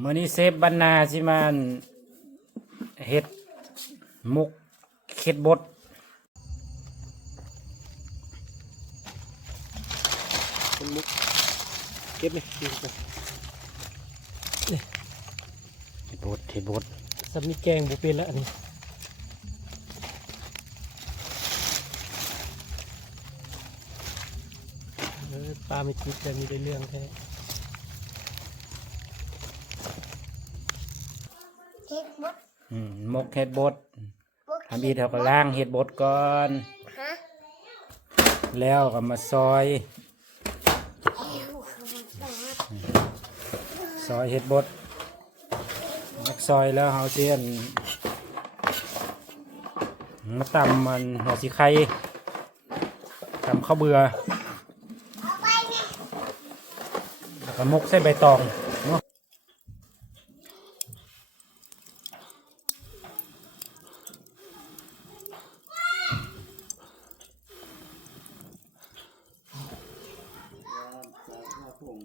มื่อนี้เซฟบรรณาสิมาเฮ็ดมุกเค็ดบดเป็นมุกเก็บนี่ดูสิเฮ็ดบดเฮ็ดบดสำนีแกงบุเป็นล้วอันนี้ปลาไม่คิดจะมีได้เรื่องแท้ เค้กมดอืมมกเฮ็ดบดทำอีเท่ากับล่างเฮ็ดบดก่อน ฮะแล้วก็มาซอยซอยเฮ็ดบดนักซอยแล้วเฮาเจียนมาตำมันหัวสีไข่ตำข้าวเบื่อแล้วก็มกใส่ใบตอง เนาะ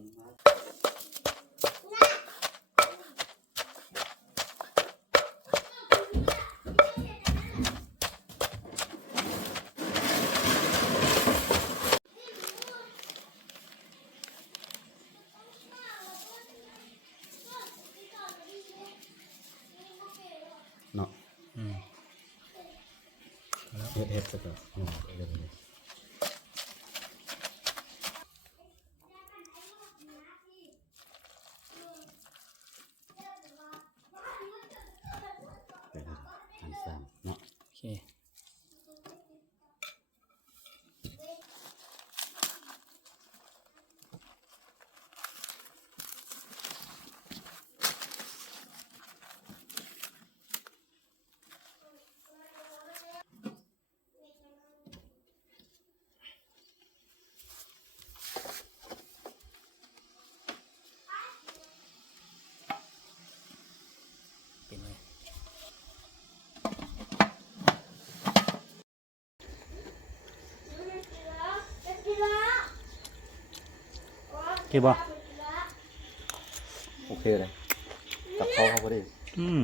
เนาะเฮ็ดเฮ็ดสักอย่างเนาะเดี๋ยวนี้เดี๋ยวนะอันสามเนาะ โอเค เป็ น คิดว่าโอเคเลยกับเขาเขาก็ได้อืม